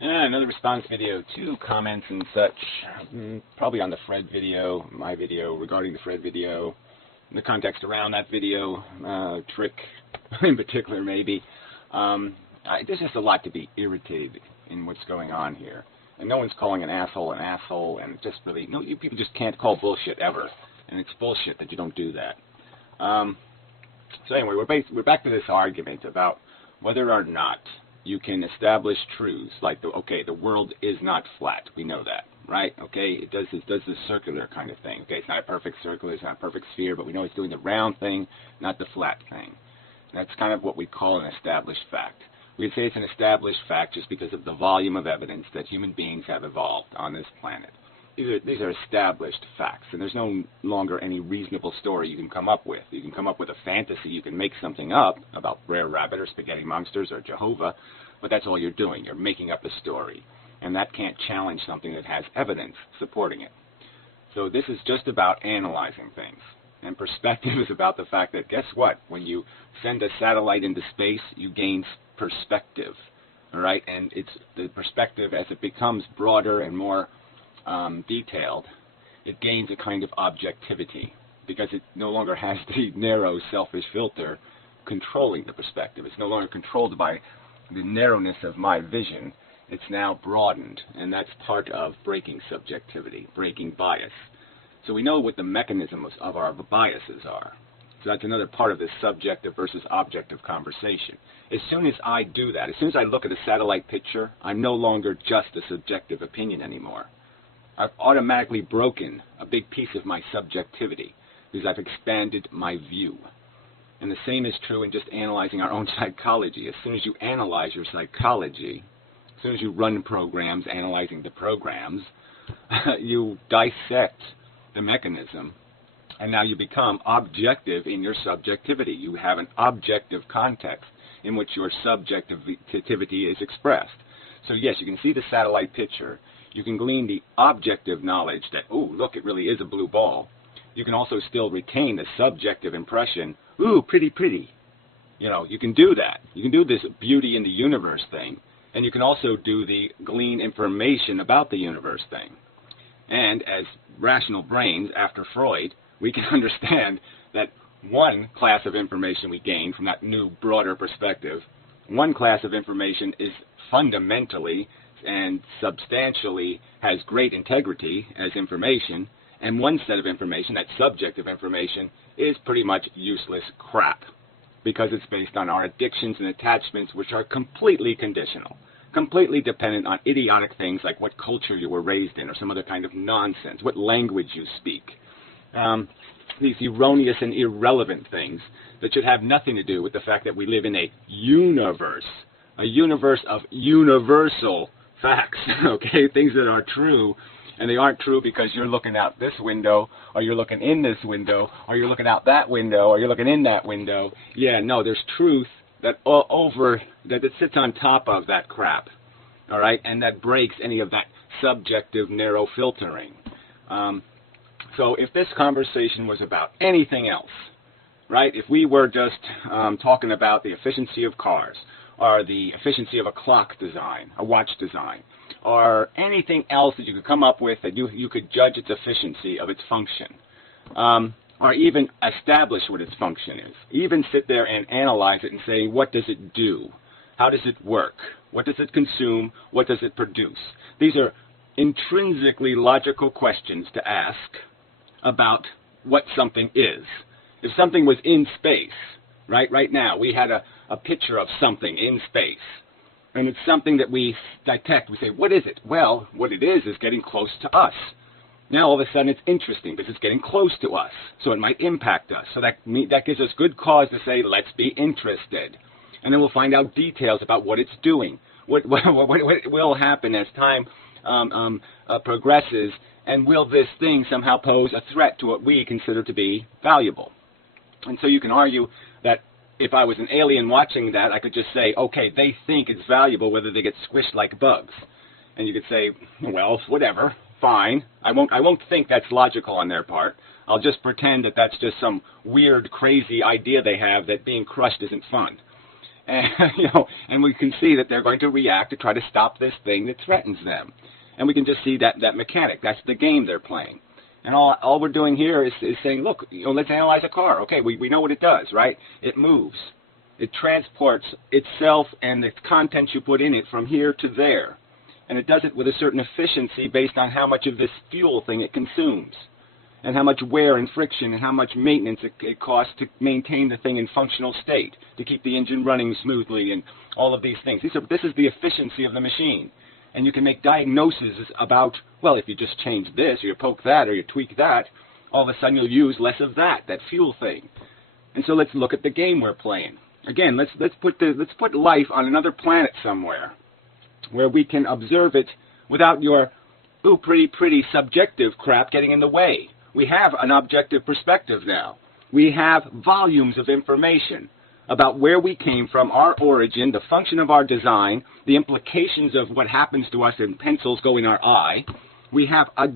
Yeah, another response video, two comments and such, probably on the Fred video, my video, regarding the Fred video, the context around that video, trick in particular maybe. There's just a lot to be irritated in what's going on here. And no one's calling an asshole, and it just really, no, you people just can't call bullshit ever. And it's bullshit that you don't do that. So anyway, we're back to this argument about whether or not you can establish truths like, the world is not flat. We know that, right? Okay, it does this circular kind of thing. Okay, it's not a perfect circle, it's not a perfect sphere, but we know it's doing the round thing, not the flat thing. And that's kind of what we call an established fact. We'd say it's an established fact just because of the volume of evidence that human beings have evolved on this planet. These are established facts, and there's no longer any reasonable story you can come up with. You can come up with a fantasy, you can make something up about Brer Rabbit or spaghetti monsters or Jehovah, but that's all you're doing. You're making up a story, and that can't challenge something that has evidence supporting it. So this is just about analyzing things, and perspective is about the fact that, guess what? When you send a satellite into space, you gain perspective, all right? And it's the perspective, as it becomes broader and more detailed, it gains a kind of objectivity because it no longer has the narrow, selfish filter controlling the perspective. It's no longer controlled by the narrowness of my vision. It's now broadened, and that's part of breaking subjectivity, breaking bias. So we know what the mechanisms of our biases are. So that's another part of this subjective versus objective conversation. As soon as I do that, as soon as I look at a satellite picture, I'm no longer just a subjective opinion anymore. I've automatically broken a big piece of my subjectivity because I've expanded my view. And the same is true in just analyzing our own psychology. As soon as you analyze your psychology, as soon as you run programs analyzing the programs, you dissect the mechanism, and now you become objective in your subjectivity. You have an objective context in which your subjectivity is expressed. So yes, you can see the satellite picture. You can glean the objective knowledge that, oh, look, it really is a blue ball. You can also still retain the subjective impression, ooh, pretty, pretty. You know, you can do that. You can do this beauty in the universe thing. And you can also do the glean information about the universe thing. And as rational brains, after Freud, we can understand that one class of information we gain from that new, broader perspective, one class of information is fundamentally and substantially has great integrity as information, and one set of information, that subjective information, is pretty much useless crap because it's based on our addictions and attachments, which are completely conditional, completely dependent on idiotic things like what culture you were raised in or some other kind of nonsense, what language you speak. These erroneous and irrelevant things that should have nothing to do with the fact that we live in a universe of universal facts, okay, things that are true, and they aren't true because you're looking out this window, or you're looking in this window, or you're looking out that window, or you're looking in that window. Yeah, no, there's truth that that sits on top of that crap, all right, and that breaks any of that subjective narrow filtering. So if this conversation was about anything else, right, if we were just talking about the efficiency of cars, or the efficiency of a clock design, a watch design, or anything else that you could come up with that you could judge its efficiency of its function, or even establish what its function is. Even sit there and analyze it and say, what does it do? How does it work? What does it consume? What does it produce? These are intrinsically logical questions to ask about what something is. If something was in space, right now, we had a picture of something in space, and it's something that we detect. We say, what is it? Well, what it is getting close to us. Now, all of a sudden, it's interesting because it's getting close to us, so it might impact us. So that gives us good cause to say, let's be interested. And then we'll find out details about what it's doing, what will happen as time progresses, and will this thing somehow pose a threat to what we consider to be valuable. And so you can argue that if I was an alien watching that, I could just say, okay, they think it's valuable whether they get squished like bugs. And you could say, well, whatever, fine. I won't think that's logical on their part. I'll just pretend that that's just some weird, crazy idea they have that being crushed isn't fun. And, you know, and we can see that they're going to react to try to stop this thing that threatens them. And we can just see that mechanic. That's the game they're playing. And all we're doing here is saying, look, you know, let's analyze a car. Okay, we know what it does, right? It moves. It transports itself and the contents you put in it from here to there. And it does it with a certain efficiency based on how much of this fuel thing it consumes, and how much wear and friction and how much maintenance it costs to maintain the thing in functional state, to keep the engine running smoothly and all of these things. This is the efficiency of the machine. And you can make diagnoses about, well, if you just change this, or you poke that, or you tweak that, all of a sudden you'll use less of that fuel thing. And so let's look at the game we're playing. Again, let's put life on another planet somewhere, where we can observe it without your pretty subjective crap getting in the way. We have an objective perspective now. We have volumes of information about where we came from, our origin, the function of our design, the implications of what happens to us when pencils go in our eye. We have a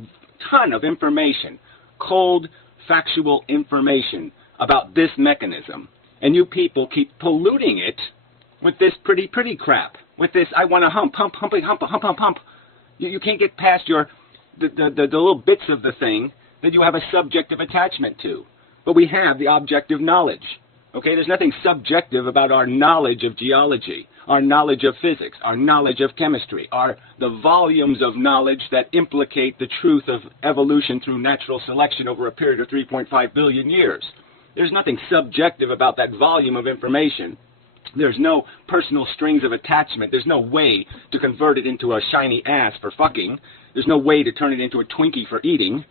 ton of information, cold, factual information about this mechanism. And you people keep polluting it with this pretty crap, with this I want to hump. You can't get past the little bits of the thing that you have a subjective attachment to. But we have the objective knowledge. Okay, there's nothing subjective about our knowledge of geology, our knowledge of physics, our knowledge of chemistry, the volumes of knowledge that implicate the truth of evolution through natural selection over a period of 3.5 billion years. There's nothing subjective about that volume of information. There's no personal strings of attachment. There's no way to convert it into a shiny ass for fucking. There's no way to turn it into a Twinkie for eating.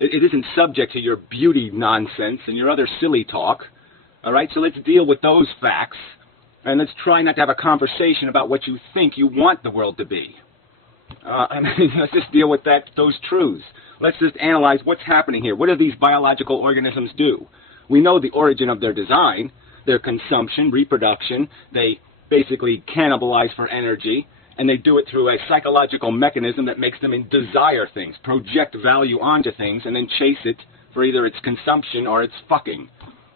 It isn't subject to your beauty nonsense and your other silly talk. All right, so let's deal with those facts, and let's try not to have a conversation about what you think you want the world to be. Let's just deal with those truths. Let's just analyze what's happening here. What do these biological organisms do? We know the origin of their design, their consumption, reproduction. They basically cannibalize for energy, and they do it through a psychological mechanism that makes them desire things, project value onto things, and then chase it for either its consumption or its fucking.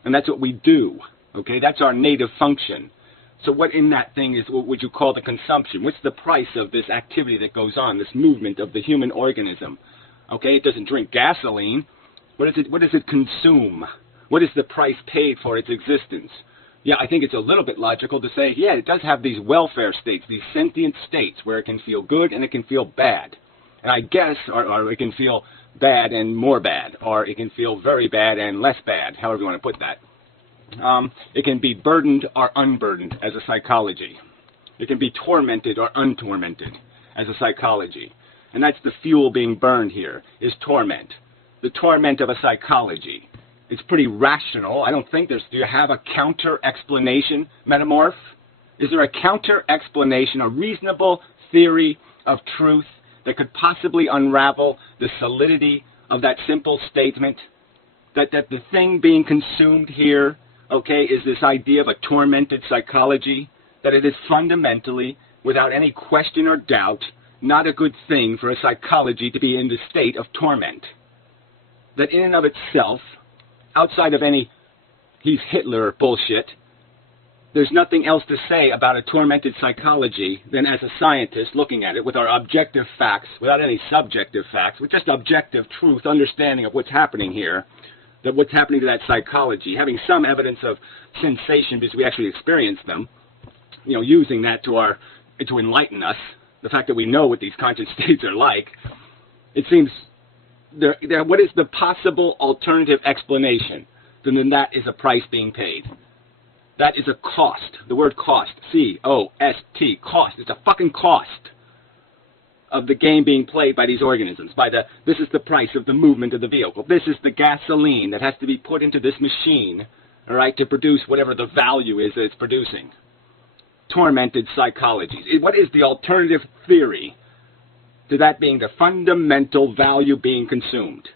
And that's what we do, okay? That's our native function. So what in that thing is what would you call the consumption? What's the price of this activity that goes on, this movement of the human organism? Okay, it doesn't drink gasoline. What does it consume? What is the price paid for its existence? Yeah, I think it's a little bit logical to say, yeah, it does have these welfare states, these sentient states where it can feel good and it can feel bad. And I guess, or it can feel bad and more bad, or it can feel very bad and less bad, however you want to put that. It can be burdened or unburdened as a psychology. It can be tormented or untormented as a psychology. And that's the fuel being burned here, is torment. The torment of a psychology. It's pretty rational. I don't think do you have a counter-explanation, Metamorph? Is there a counter-explanation, a reasonable theory of truth that could possibly unravel the solidity of that simple statement that the thing being consumed here, okay, is this idea of a tormented psychology, that it is fundamentally, without any question or doubt, not a good thing for a psychology to be in the state of torment. That in and of itself, outside of any he's Hitler bullshit, there's nothing else to say about a tormented psychology than as a scientist looking at it with our objective facts, without any subjective facts, with just objective truth, understanding of what's happening here, that what's happening to that psychology, having some evidence of sensation because we actually experience them, you know, using that to enlighten us, the fact that we know what these conscious states are like. It seems what is the possible alternative explanation than that is a price being paid? That is a cost. The word cost, C-O-S-T, cost. It's a fucking cost of the game being played by these organisms. This is the price of the movement of the vehicle. This is the gasoline that has to be put into this machine, all right, to produce whatever the value is that it's producing. Tormented psychologies. What is the alternative theory to that being the fundamental value being consumed?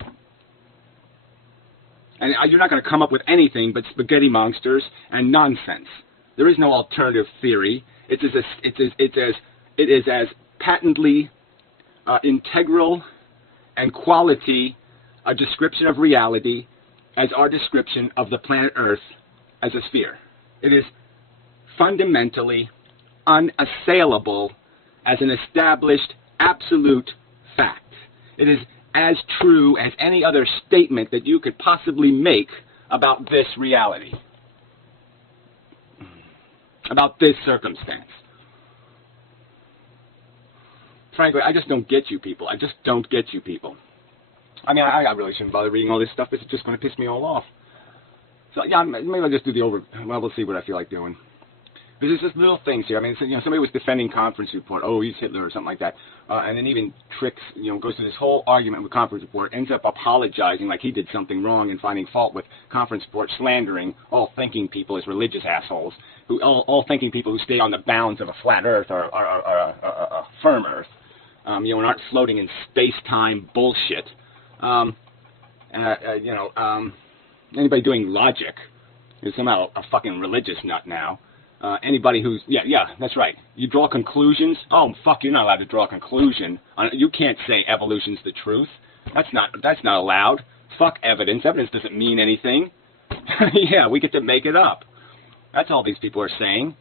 And you're not going to come up with anything but spaghetti monsters and nonsense. There is no alternative theory. It is as patently integral and quality a description of reality as our description of the planet Earth as a sphere. It is fundamentally unassailable as an established absolute fact. It is as true as any other statement that you could possibly make about this reality, about this circumstance. Frankly, I just don't get you people. I just don't get you people. I mean, I really shouldn't bother reading all this stuff. It's just going to piss me all off. So, yeah, maybe I'll just do the well, we'll see what I feel like doing. There's just little things here. I mean, somebody was defending Conference Report. Oh, he's Hitler or something like that. And then even tricks, goes through this whole argument with Conference Report, ends up apologizing like he did something wrong and finding fault with Conference Report, slandering all thinking people as religious assholes, all thinking people who stay on the bounds of a flat earth or a firm earth, and aren't floating in space-time bullshit. Anybody doing logic is somehow a fucking religious nut now. Anybody who's, yeah, that's right. You draw conclusions? Oh, fuck, you're not allowed to draw a conclusion. You can't say evolution's the truth. That's not allowed. Fuck evidence. Evidence doesn't mean anything. Yeah, we get to make it up. That's all these people are saying.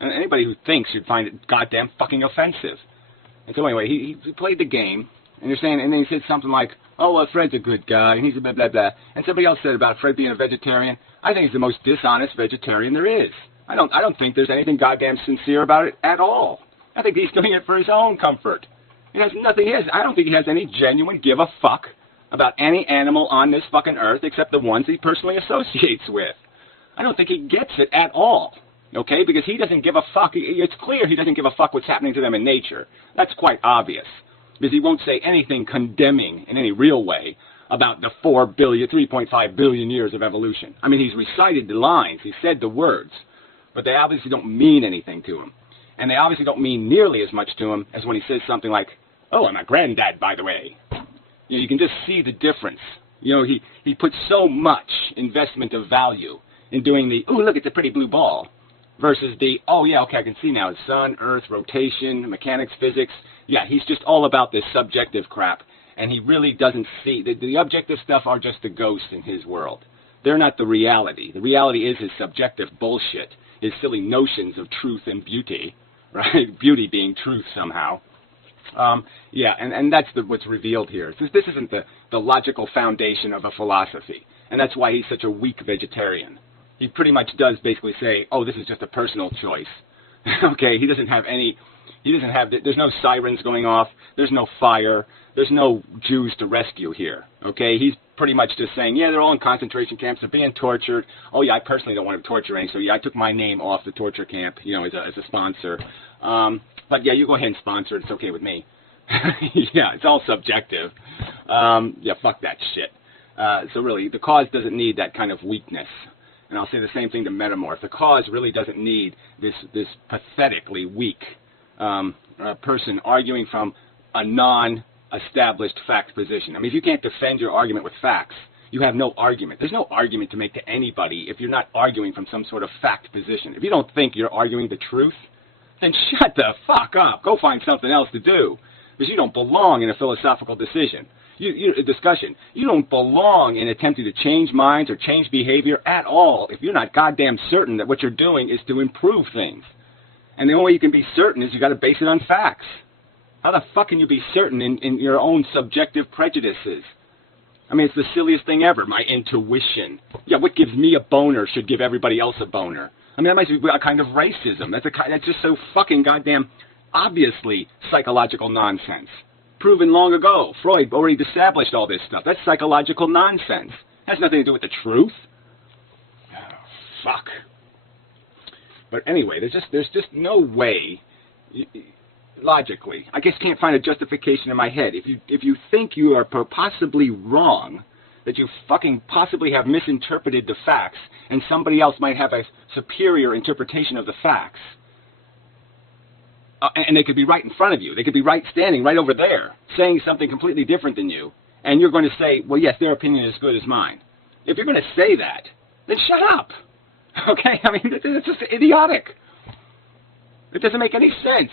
And anybody who thinks should find it goddamn fucking offensive. And so anyway, he played the game, and you're saying, and then he said something like, oh, well, Fred's a good guy, and he's a blah, blah, blah. And somebody else said about Fred being a vegetarian, I think he's the most dishonest vegetarian there is. I don't think there's anything goddamn sincere about it at all. I think he's doing it for his own comfort. It has nothing. I don't think he has any genuine give a fuck about any animal on this fucking earth except the ones he personally associates with. I don't think he gets it at all. Okay, because he doesn't give a fuck. It's clear he doesn't give a fuck what's happening to them in nature. That's quite obvious. Because he won't say anything condemning in any real way about the 3.5 billion years of evolution. I mean, he's recited the lines, he said the words, but they obviously don't mean anything to him. And they obviously don't mean nearly as much to him as when he says something like, oh, I'm a granddad, by the way. You can just see the difference. He puts so much investment of value in doing the, oh, look, it's a pretty blue ball, versus the, oh, yeah, okay, I can see now, the sun, earth, rotation, mechanics, physics. Yeah, he's just all about this subjective crap, and he really doesn't see, the objective stuff are just the ghosts in his world. They're not the reality. The reality is his subjective bullshit, his silly notions of truth and beauty, right? Beauty being truth somehow. Yeah, and that's what's revealed here. This isn't the logical foundation of a philosophy, and that's why he's such a weak vegetarian. He pretty much does basically say, oh, this is just a personal choice. Okay, there's no sirens going off, there's no fire, there's no Jews to rescue here. Okay, he's pretty much just saying, yeah, they're all in concentration camps, they're being tortured. Oh, yeah, I personally don't want to torture any, so yeah, I took my name off the torture camp, as a sponsor. But yeah, you go ahead and sponsor it, it's okay with me. Yeah, it's all subjective. Yeah, fuck that shit. So really, the cause doesn't need that kind of weakness. And I'll say the same thing to Metamorph. The cause really doesn't need this pathetically weak person arguing from a non-established fact position. I mean, if you can't defend your argument with facts, you have no argument. There's no argument to make to anybody if you're not arguing from some sort of fact position. If you don't think you're arguing the truth, then shut the fuck up. Go find something else to do. Because you don't belong in a philosophical discussion. You don't belong in attempting to change minds or change behavior at all if you're not goddamn certain that what you're doing is to improve things. And the only way you can be certain is you got to base it on facts. How the fuck can you be certain in your own subjective prejudices? I mean, it's the silliest thing ever, my intuition. Yeah, what gives me a boner should give everybody else a boner. I mean, that might be a kind of racism. That's just so fucking goddamn obviously psychological nonsense. Proven long ago. Freud already established all this stuff. That's psychological nonsense. Has nothing to do with the truth. Oh, fuck. But anyway, there's just no way, logically, I just can't find a justification in my head. If you think you are possibly wrong, that you fucking possibly have misinterpreted the facts, and somebody else might have a superior interpretation of the facts, and they could be right in front of you. They could be standing right over there, saying something completely different than you. And you're going to say, well, yes, their opinion is as good as mine. If you're going to say that, then shut up. Okay? I mean, it's just idiotic. It doesn't make any sense.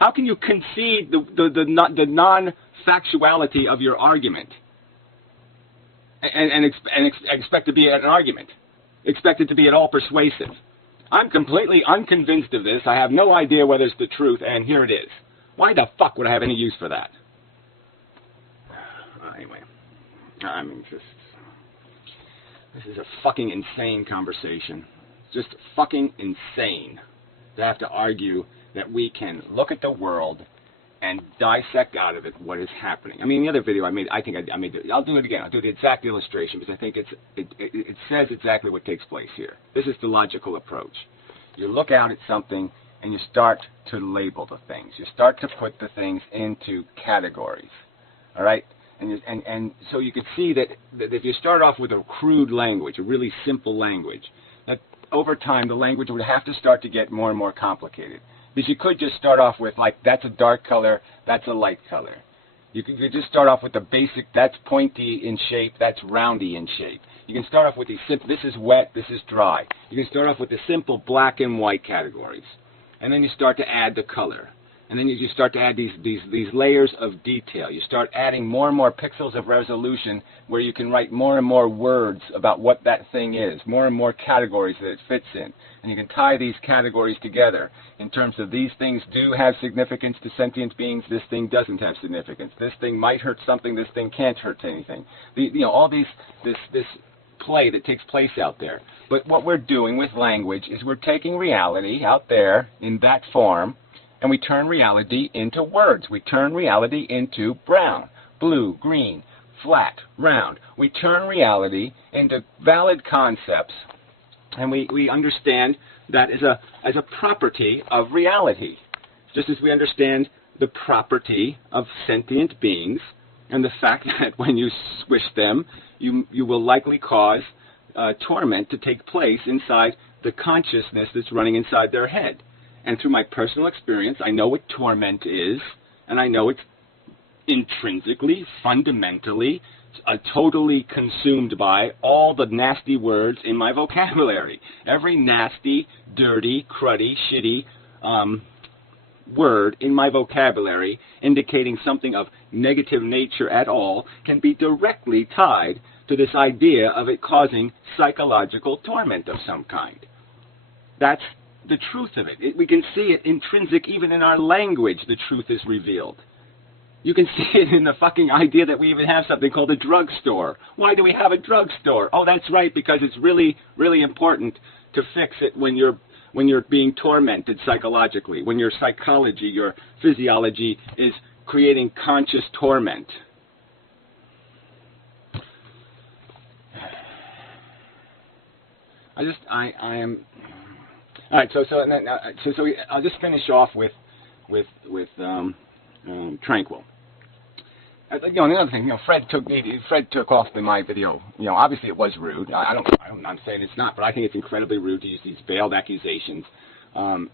How can you concede the non-factuality of your argument and expect to be an argument? Expect it to be at all persuasive? I'm completely unconvinced of this. I have no idea whether it's the truth, and here it is. Why the fuck would I have any use for that? Anyway, I mean, this is a fucking insane conversation. Just fucking insane to have to argue that we can look at the world and dissect out of it what is happening. I mean, the other video I made, I'll do it again. I'll do the exact illustration because I think it says exactly what takes place here. This is the logical approach. You look out at something and you start to label the things. You start to put the things into categories. All right? And so you can see that if you start off with a crude language, a really simple language, that over time the language would have to start to get more and more complicated. Because you could just start off with, like, that's a dark color, that's a light color. You could just start off with the basic, that's pointy in shape, that's roundy in shape. You can start off with these simple, this is wet, this is dry. You can start off with the simple black and white categories. And then you start to add the color. And then you start to add these layers of detail. You start adding more and more pixels of resolution where you can write more and more words about what that thing is, more and more categories that it fits in. And you can tie these categories together in terms of these things do have significance to sentient beings, this thing doesn't have significance. This thing might hurt something, this thing can't hurt anything. All this play that takes place out there. But what we're doing with language is we're taking reality out there in that form, and we turn reality into words. We turn reality into brown, blue, green, flat, round. We turn reality into valid concepts, and we understand that as a property of reality, just as we understand the property of sentient beings and the fact that when you squish them, you will likely cause torment to take place inside the consciousness that's running inside their head. And through my personal experience, I know what torment is, and I know it's intrinsically, fundamentally, totally consumed by all the nasty words in my vocabulary. Every nasty, dirty, cruddy, shitty word in my vocabulary indicating something of negative nature at all can be directly tied to this idea of it causing psychological torment of some kind. That's the truth of it. We can see it intrinsic even in our language. The truth is revealed. You can see it in the fucking idea that we even have something called a drugstore. Why do we have a drugstore? Oh, that's right, because it's really, really important to fix it when you're being tormented psychologically, when your psychology, your physiology is creating conscious torment. I am. All right, so I'll just finish off with Tranquil. Another thing, Fred took off my video. Obviously it was rude. I'm not saying it's not, but I think it's incredibly rude to use these veiled accusations,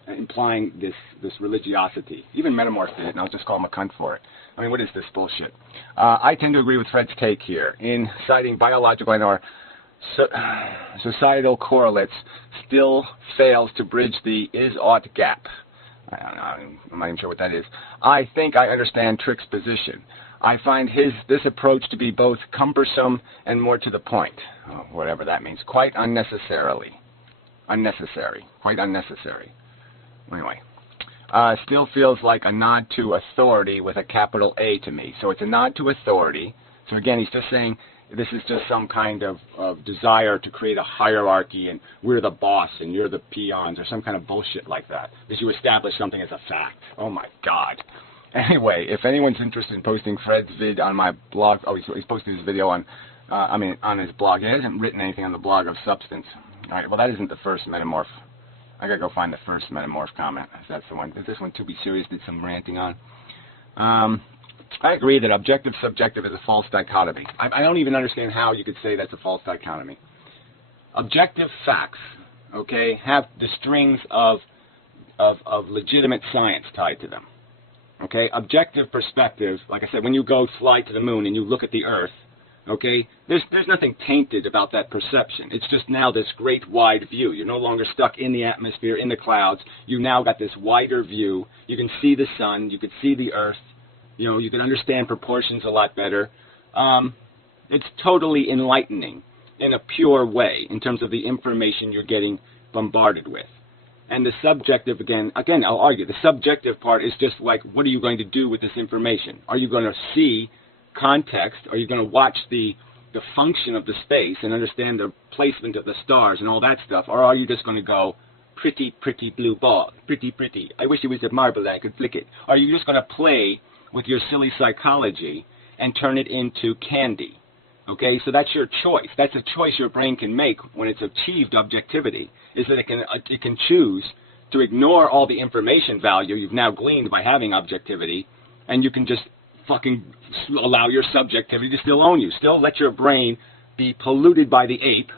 implying this religiosity. Even Metamorph did it, and I'll just call him a cunt for it. I mean, what is this bullshit? I tend to agree with Fred's take here in citing biological and/or societal correlates still fails to bridge the is-ought gap. I'm not even sure what that is. I think I understand Trick's position. I find this approach to be both cumbersome and more to the point, whatever that means, quite unnecessary. Quite unnecessary. Anyway, still feels like a nod to authority with a capital A to me. So it's a nod to authority. So again, he's just saying this is just some kind of desire to create a hierarchy and we're the boss and you're the peons or some kind of bullshit like that. Because you establish something as a fact. Oh my God. Anyway, if anyone's interested in posting Fred's vid on my blog, he's posting his video on his blog. He hasn't written anything on the blog of substance. All right, well that isn't the first Metamorph. I gotta go find the first Metamorph comment. If that's the one. Is this one too be serious? Did some ranting on? I agree that objective-subjective is a false dichotomy. I don't even understand how you could say that's a false dichotomy. Objective facts, okay, have the strings of legitimate science tied to them. Okay, objective perspective, like I said, when you go fly to the moon and you look at the Earth, okay, there's nothing tainted about that perception. It's just now this great wide view. You're no longer stuck in the atmosphere, in the clouds. You now got this wider view. You can see the sun. You can see the Earth. You can understand proportions a lot better. It's totally enlightening in a pure way in terms of the information you're getting bombarded with. And the subjective, again, I'll argue, the subjective part is just like, what are you going to do with this information? Are you going to see context? Are you going to watch the function of the space and understand the placement of the stars and all that stuff? Or are you just going to go, pretty, pretty blue ball, pretty, pretty, I wish it was a marble that I could flick it? Are you just going to play with your silly psychology and turn it into candy? Okay, so that's your choice. That's a choice your brain can make when it's achieved objectivity, is that it can choose to ignore all the information value you've now gleaned by having objectivity, and you can just fucking allow your subjectivity to still own you. Still let your brain be polluted by the ape,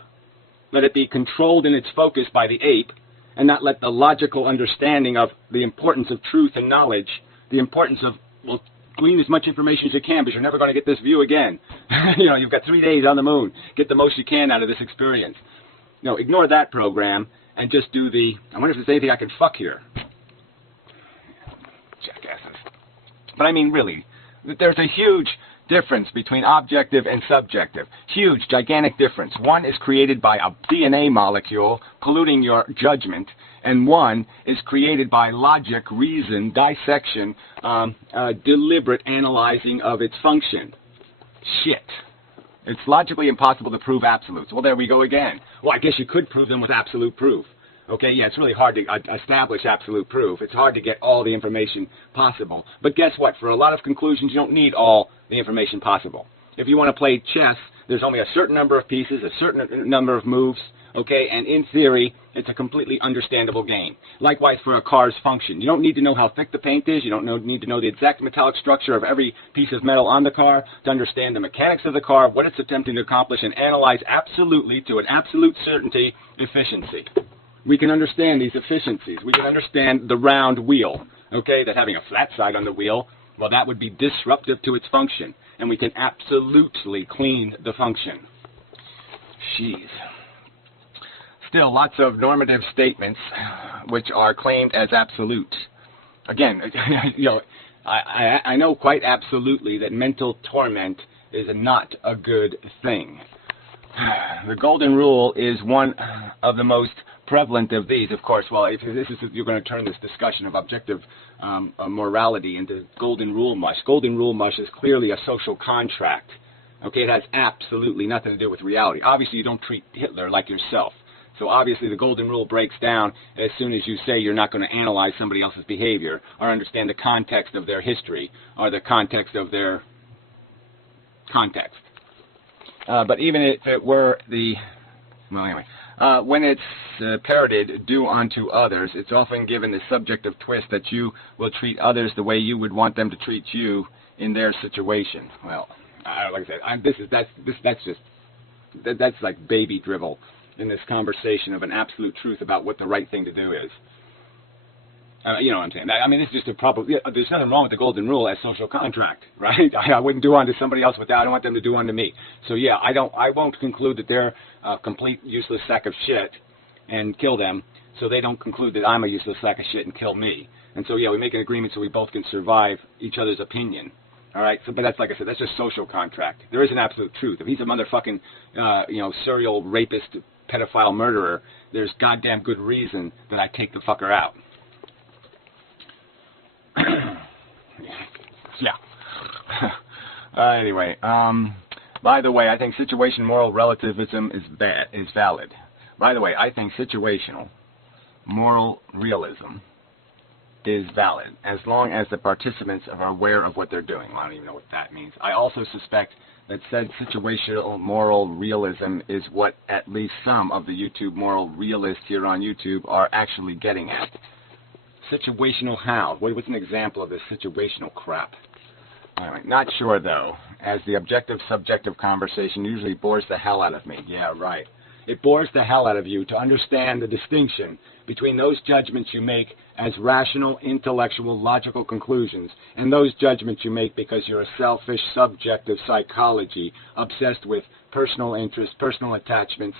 let it be controlled in its focus by the ape, and not let the logical understanding of the importance of truth and knowledge, the importance of, well, glean as much information as you can, because you're never going to get this view again. You know, you've got 3 days on the moon. Get the most you can out of this experience. No, ignore that program and just do the, I wonder if there's anything I can fuck here. Jackasses. But I mean, really, there's a huge difference between objective and subjective. Huge, gigantic difference. One is created by a DNA molecule polluting your judgment, and one is created by logic, reason, dissection, deliberate analyzing of its function. Shit. It's logically impossible to prove absolutes. Well, there we go again. Well, I guess you could prove them with absolute proof. Okay, yeah, it's really hard to establish absolute proof. It's hard to get all the information possible. But guess what? For a lot of conclusions, you don't need all the information possible. If you want to play chess, there's only a certain number of pieces, a certain number of moves, okay, and in theory, it's a completely understandable game. Likewise for a car's function. You don't need to know how thick the paint is. You don't need to know the exact metallic structure of every piece of metal on the car to understand the mechanics of the car, what it's attempting to accomplish, and analyze absolutely, to an absolute certainty, efficiency. We can understand these efficiencies. We can understand the round wheel, okay, that having a flat side on the wheel, well, that would be disruptive to its function, and we can absolutely clean the function. Jeez. Still, lots of normative statements which are claimed as absolute. Again, you know, I know quite absolutely that mental torment is not a good thing. The golden rule is one of the most prevalent of these, of course. Well, if this is, you're going to turn this discussion of objective morality into golden rule mush. Golden rule mush is clearly a social contract. Okay, it has absolutely nothing to do with reality. Obviously, you don't treat Hitler like yourself. So obviously, the golden rule breaks down as soon as you say you're not going to analyze somebody else's behavior or understand the context of their history or the context of their context. But even if it were the, well, anyway, when it's parroted, do unto others, it's often given the subjective twist that you will treat others the way you would want them to treat you in their situation. Well, like I said, that's like baby drivel in this conversation of an absolute truth about what the right thing to do is. You know what I'm saying? I mean, it's just a proper. There's nothing wrong with the golden rule as social contract, right? I wouldn't do unto somebody else what I don't want them to do unto me. So yeah, I won't conclude that they're a complete useless sack of shit and kill them. So they don't conclude that I'm a useless sack of shit and kill me. And so yeah, we make an agreement so we both can survive each other's opinion. All right. So, but that's, like I said, that's just social contract. There is an absolute truth. If he's a motherfucking, serial rapist, pedophile, murderer, there's goddamn good reason that I take the fucker out. Yeah. Anyway, by the way, I think situation moral relativism is valid. By the way, I think situational moral realism is valid as long as the participants are aware of what they're doing. Well, I don't even know what that means. I also suspect that said situational moral realism is what at least some of the YouTube moral realists here on YouTube are actually getting at. Situational how? What's an example of this situational crap? All right, not sure, though, as the objective-subjective conversation usually bores the hell out of me. Yeah, right. It bores the hell out of you to understand the distinction between those judgments you make as rational, intellectual, logical conclusions and those judgments you make because you're a selfish, subjective psychology obsessed with personal interests, personal attachments.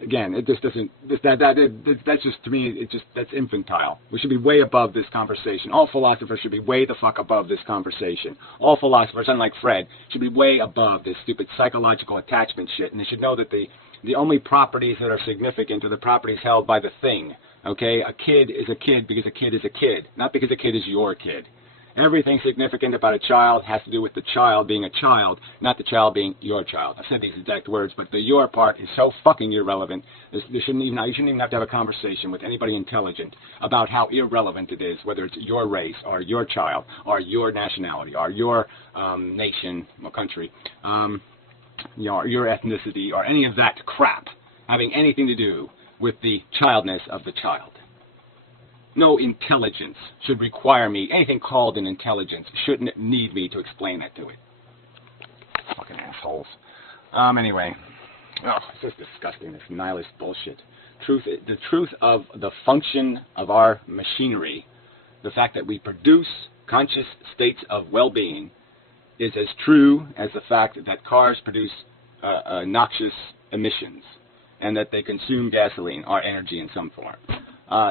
Again, it just doesn't. That's just, to me, that's infantile. We should be way above this conversation. All philosophers should be way the fuck above this conversation. All philosophers, unlike Fred, should be way above this stupid psychological attachment shit. And they should know that the The only properties that are significant are the properties held by the thing. Okay? A kid is a kid because a kid is a kid, not because a kid is your kid. Everything significant about a child has to do with the child being a child, not the child being your child. I've said these exact words, but the your part is so fucking irrelevant. You shouldn't even have to have a conversation with anybody intelligent about how irrelevant it is, whether it's your race or your child or your nationality or your nation or country, your ethnicity or any of that crap having anything to do with the childness of the child. No intelligence should require me, anything called an intelligence shouldn't need me to explain it to it. Fucking assholes. Anyway, it's just disgusting, this nihilist bullshit. The truth of the function of our machinery, the fact that we produce conscious states of well-being, is as true as the fact that cars produce noxious emissions and that they consume gasoline or energy in some form.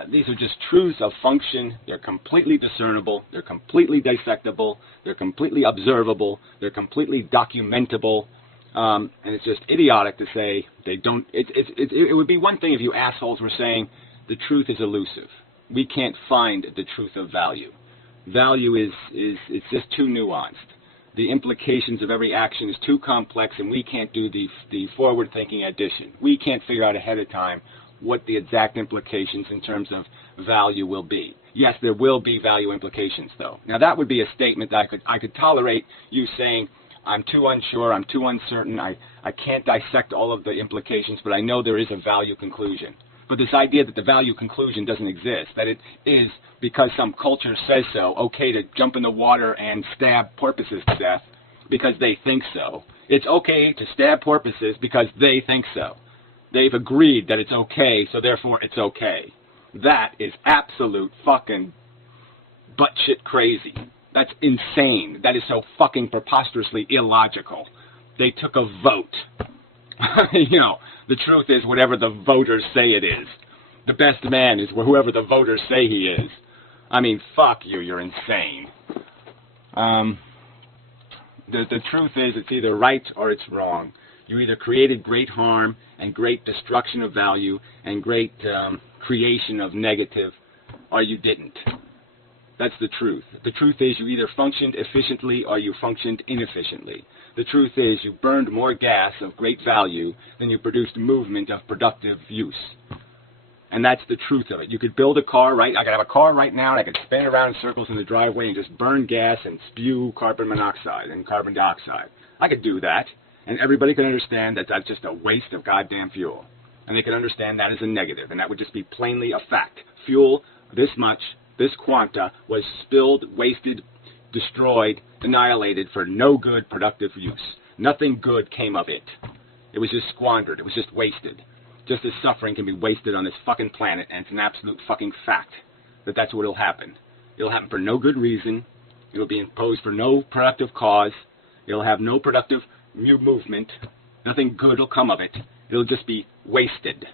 These are just truths of function. They're completely discernible. They're completely dissectable. They're completely observable. They're completely documentable. And it's just idiotic to say they don't. It would be one thing if you assholes were saying the truth is elusive. We can't find the truth of value. Value it's just too nuanced. The implications of every action is too complex, and we can't do the forward-thinking addition. We can't figure out ahead of time what the exact implications in terms of value will be. Yes, there will be value implications, though. Now, that would be a statement that I could tolerate you saying, I'm too unsure, I'm too uncertain, I can't dissect all of the implications, but I know there is a value conclusion. But this idea that the value conclusion doesn't exist, that it is, because some culture says so, okay to jump in the water and stab porpoises to death because they think so. It's okay to stab porpoises because they think so. They've agreed that it's okay, so therefore it's okay. That is absolute fucking butt shit crazy. That's insane. That is so fucking preposterously illogical. They took a vote. You know, the truth is whatever the voters say it is. The best man is whoever the voters say he is. I mean, fuck you, you're insane. The truth is it's either right or it's wrong. You either created great harm and great destruction of value and great creation of negative, or you didn't. That's the truth. The truth is you either functioned efficiently or you functioned inefficiently. The truth is you burned more gas of great value than you produced movement of productive use. And that's the truth of it. You could build a car, right? I could have a car right now and I could spin around in circles in the driveway and just burn gas and spew carbon monoxide and carbon dioxide. I could do that. And everybody can understand that that's just a waste of goddamn fuel. And they can understand that as a negative. And that would just be plainly a fact. Fuel, this much, this quanta, was spilled, wasted, destroyed, annihilated for no good productive use. Nothing good came of it. It was just squandered. It was just wasted. Just as suffering can be wasted on this fucking planet, and it's an absolute fucking fact that that's what will happen. It'll happen for no good reason. It'll be imposed for no productive cause. It'll have no productive new movement. Nothing good will come of it. It'll just be wasted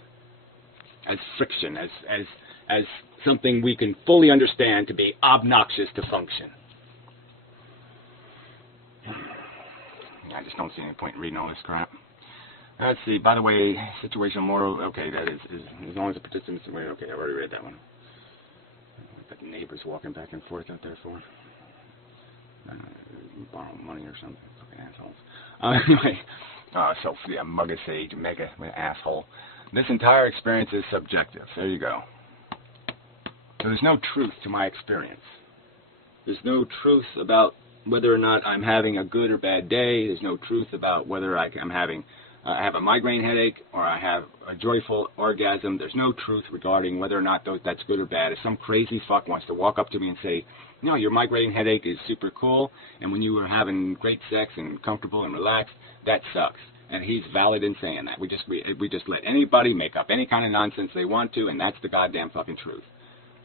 as friction, as something we can fully understand to be obnoxious to function. I just don't see any point in reading all this crap. Let's see, by the way, situational moral, okay, that is as long as the participants, okay, I've already read that one. Got the neighbors walking back and forth out there for borrow money or something, fucking assholes. Anyway, so yeah, mugga sage, mega asshole. This entire experience is subjective. There you go. So there's no truth to my experience. There's no truth about whether or not I'm having a good or bad day. There's no truth about whether I have a migraine headache or I have a joyful orgasm. There's no truth regarding whether or not that's good or bad. If some crazy fuck wants to walk up to me and say, no, your migraine headache is super cool, and when you were having great sex and comfortable and relaxed, that sucks. And he's valid in saying that. We just let anybody make up any kind of nonsense they want to, and that's the goddamn fucking truth.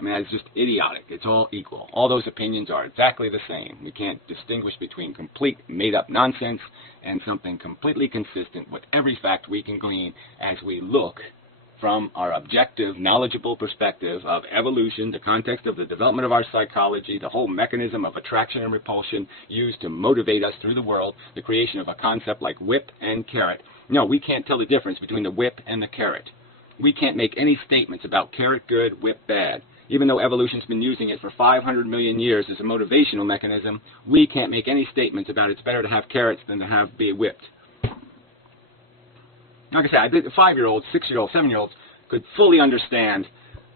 I mean, that's just idiotic. It's all equal. All those opinions are exactly the same. We can't distinguish between complete made-up nonsense and something completely consistent with every fact we can glean as we look from our objective, knowledgeable perspective of evolution, the context of the development of our psychology, the whole mechanism of attraction and repulsion used to motivate us through the world, the creation of a concept like whip and carrot. No, we can't tell the difference between the whip and the carrot. We can't make any statements about carrot good, whip bad. Even though evolution's been using it for 500 million years as a motivational mechanism, we can't make any statements about it's better to have carrots than to be whipped. Like I said, I think 5-year-olds, 6-year-olds, 7-year-olds could fully understand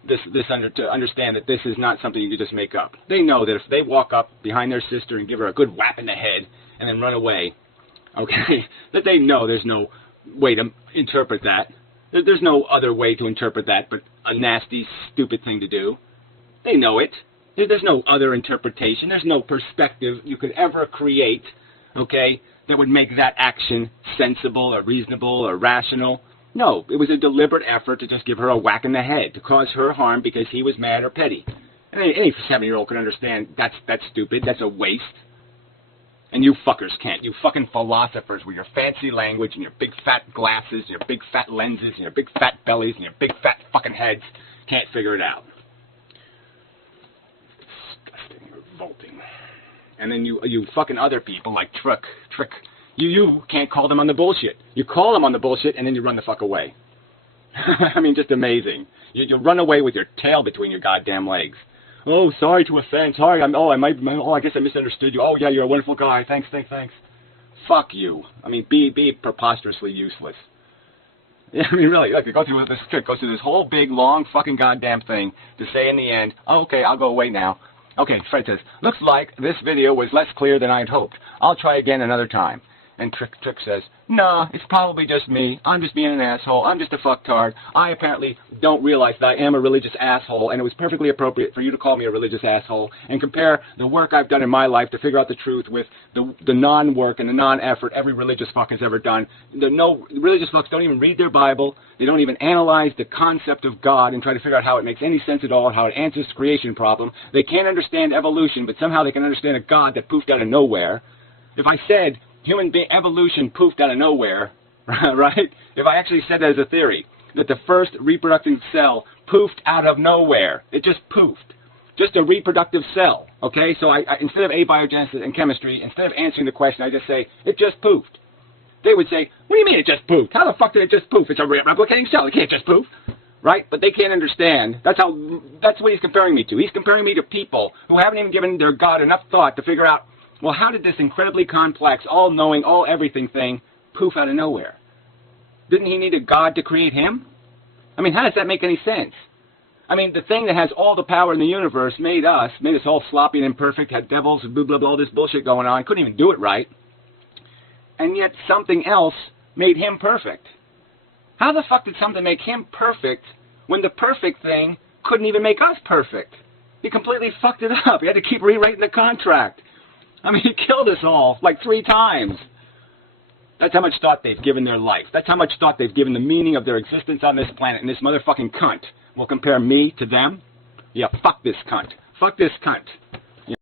to understand that this is not something you could just make up. They know that if they walk up behind their sister and give her a good whap in the head and then run away, okay, that they know there's no way to interpret that. There's no other way to interpret that but a nasty, stupid thing to do. They know it. There's no other interpretation. There's no perspective you could ever create, okay, that would make that action sensible or reasonable or rational. No, it was a deliberate effort to just give her a whack in the head, to cause her harm because he was mad or petty. And any 7-year-old can understand that's stupid, that's a waste. And you fuckers can't. You fucking philosophers with your fancy language and your big fat glasses and your big fat lenses and your big fat bellies and your big fat fucking heads can't figure it out. Disgusting, revolting. And then you fucking other people like Trick, you can't call them on the bullshit. You call them on the bullshit and then you run the fuck away. I mean, just amazing. You run away with your tail between your goddamn legs. Oh, sorry to offend. Sorry, I guess I misunderstood you. Oh, yeah, you're a wonderful guy. Thanks. Fuck you. I mean, be preposterously useless. Yeah, I mean, really, look, it goes through this trick, goes through this whole big, long, fucking goddamn thing to say in the end, oh, okay, I'll go away now. Okay, Fred says, looks like this video was less clear than I'd hoped. I'll try again another time. And Trick says, nah, it's probably just me. I'm just being an asshole. I'm just a fucktard. I apparently don't realize that I am a religious asshole, and it was perfectly appropriate for you to call me a religious asshole and compare the work I've done in my life to figure out the truth with the non-work and the non-effort every religious fuck has ever done. Religious fucks don't even read their Bible. They don't even analyze the concept of God and try to figure out how it makes any sense at all, how it answers the creation problem. They can't understand evolution, but somehow they can understand a God that poofed out of nowhere. If I said evolution poofed out of nowhere, right? If I actually said that as a theory, that the first reproductive cell poofed out of nowhere, it just poofed. Just a reproductive cell, okay? So I instead of abiogenesis and chemistry, instead of answering the question, I just say, it just poofed. They would say, what do you mean it just poofed? How the fuck did it just poof? It's a replicating cell. It can't just poof, right? But they can't understand. That's what he's comparing me to. He's comparing me to people who haven't even given their God enough thought to figure out, well, how did this incredibly complex, all-knowing, all-everything thing poof out of nowhere? Didn't he need a God to create him? I mean, how does that make any sense? I mean, the thing that has all the power in the universe made us all sloppy and imperfect, had devils, blah, blah, blah, all this bullshit going on, couldn't even do it right. And yet something else made him perfect. How the fuck did something make him perfect when the perfect thing couldn't even make us perfect? He completely fucked it up. He had to keep rewriting the contract. I mean, he killed us all like 3 times. That's how much thought they've given their life. That's how much thought they've given the meaning of their existence on this planet. And this motherfucking cunt will compare me to them? Yeah, fuck this cunt. Fuck this cunt.